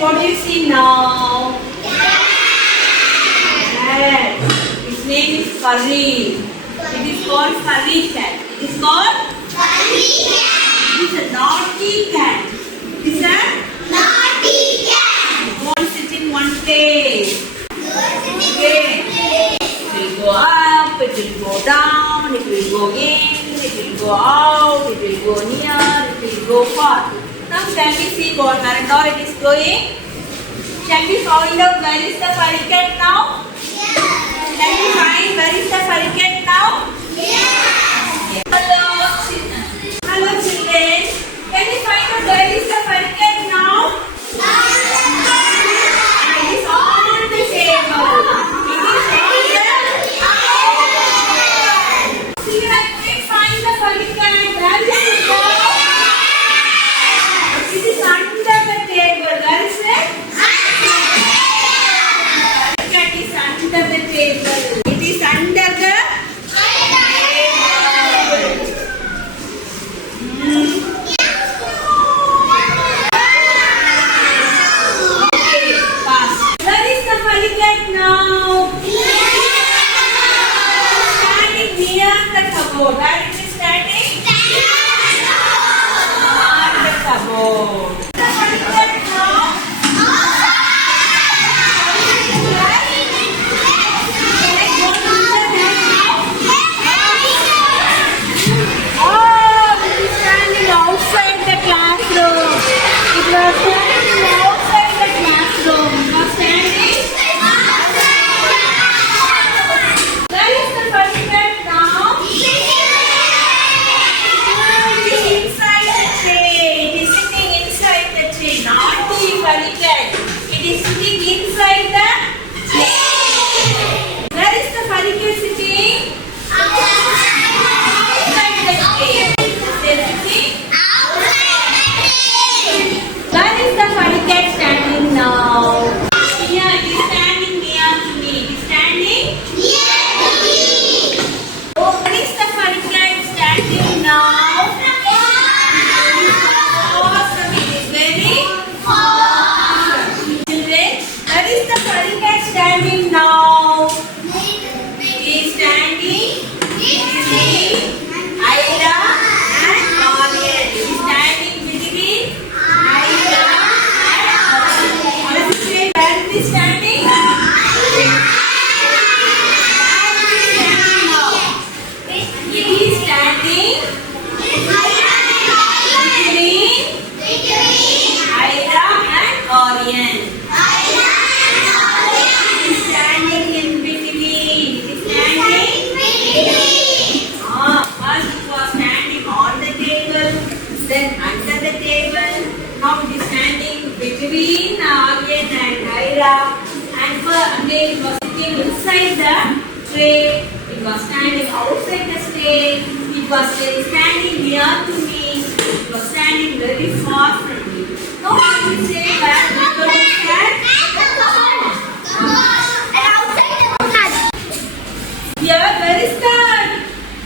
what do you see now? Cat. His name is Furry. It is called furry cat. It is called furry cat. It is a naughty cat. It is a naughty cat. It won't sit in one place. Okay. It will go up, it will go down, it will go in, it will go out, it will go near, it will go far. Now shall we see what corridor it is going? Shall we find out where is the furry cat now? Can you find where is the furry cat now? Yes. Hello children. Hello children. Can you find out where is the furry cat now? It is on the table. It is on the table. Children, can you find the furry cat? Where is it now? It is under the table. Where is it? Under the table. It is under the table. Okay, pass. Where is the furry cat now? Standing near the cupboard. Where is it standing? Near the cupboard. The furry cat now? And again it was sitting inside the tray, it was standing outside the tray, it was standing near to me, it was standing very far from me. Now I will say that because of that, here where is the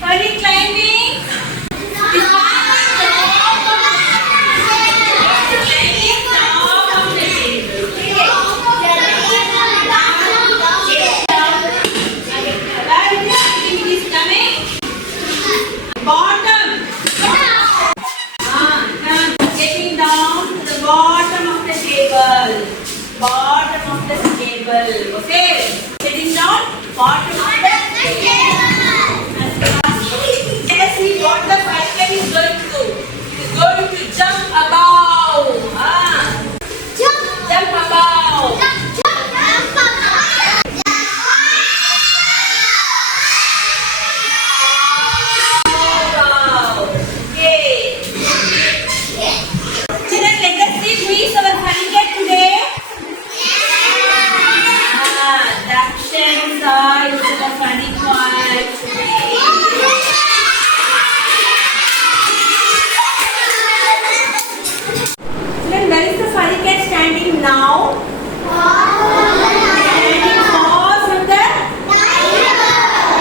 furry climbing? Bottom of the table. Okay. Sitting down. Bottom of the table. Let's see what the furry cat is going to do. It is going to jump above. Jump above. Okay. Children, let us see who is our furry cat today. Actions are using the funny parts. Then where is the furry cat standing now? Standing far from the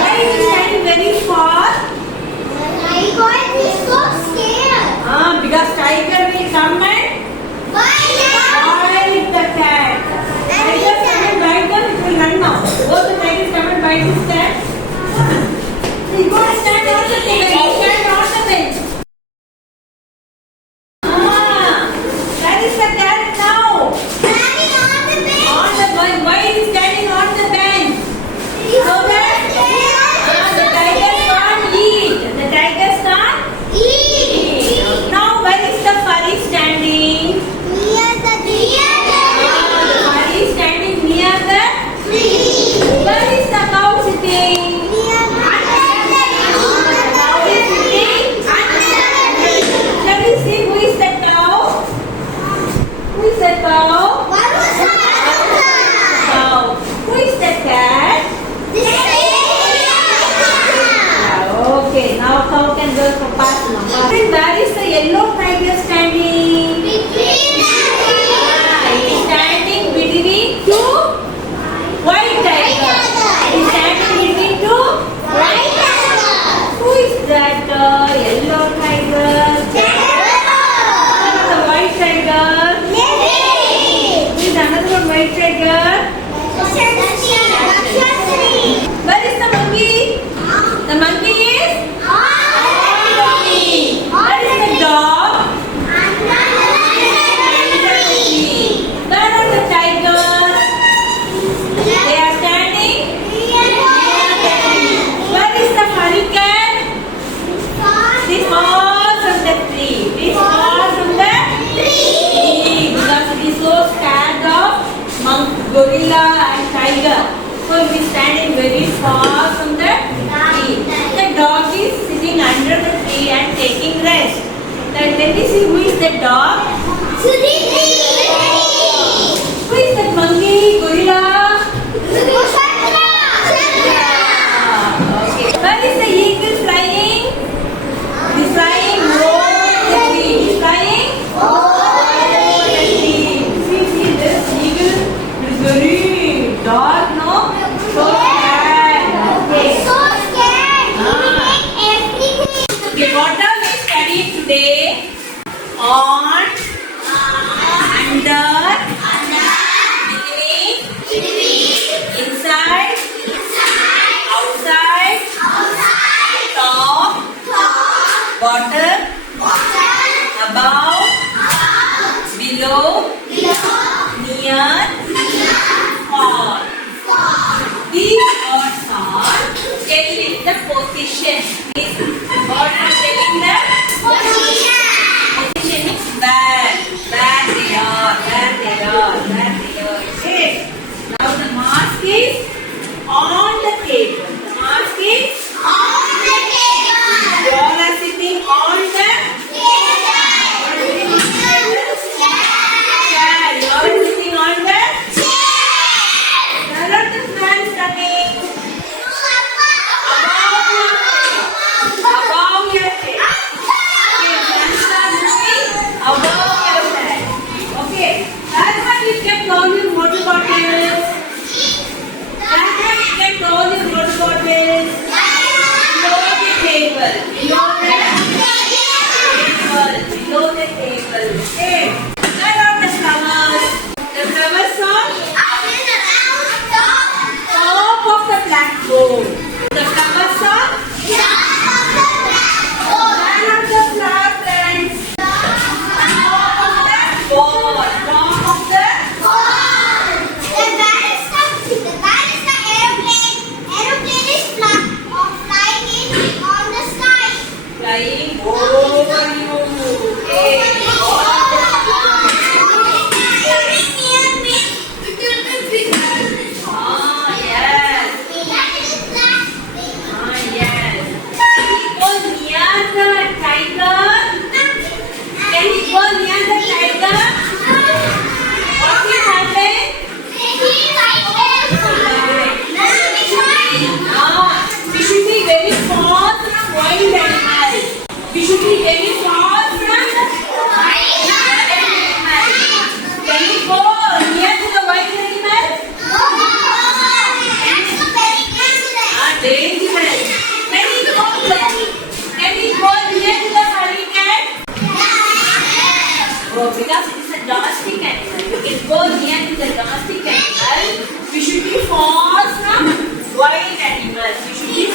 where is he standing very far? Tiger is so scared. Because tiger will come and Bye. bite the gorilla and tiger. So it is standing very far from the tree. The dog is sitting under the tree and taking rest. Then let me see who is the dog. Who is that monkey? Gorilla? Okay. Where is the eagle flying? It is flying over the tree. It is flying over the tree. See this eagle is very dark, no? So scared. Okay. Okay, what are we studying today? On, under, between, inside, outside, top, bottom, above, below, near, far. These words are telling the position. These words are telling the position is where they are. Okay. Now the mask is on the table. The mask is on the table. You all are sitting on the table. Chair. You all are sitting on the chair. Where are the fans coming? Above your head. Okay, fans are moving above your head. Okay, that's why you kept all your water bottles. That's why you kept all your water bottles below the table. Below the table. Okay. Where are the flowers? The flowers are top of the blackboard. The flowers are where are the flower plants? Top of the board. Top of the flying over you. Okay. Ah, yes. Yes. Can we go near the tiger? Can we go near the tiger? What will happen? We should be very far from wild animals. We should be very far from wild animals. Can we go near to the wild animals? Dangerous. Can we go near to the hurricane? Oh, because it is a domestic animal. We can go near to the domestic animal. We should be far from wild animals. We should be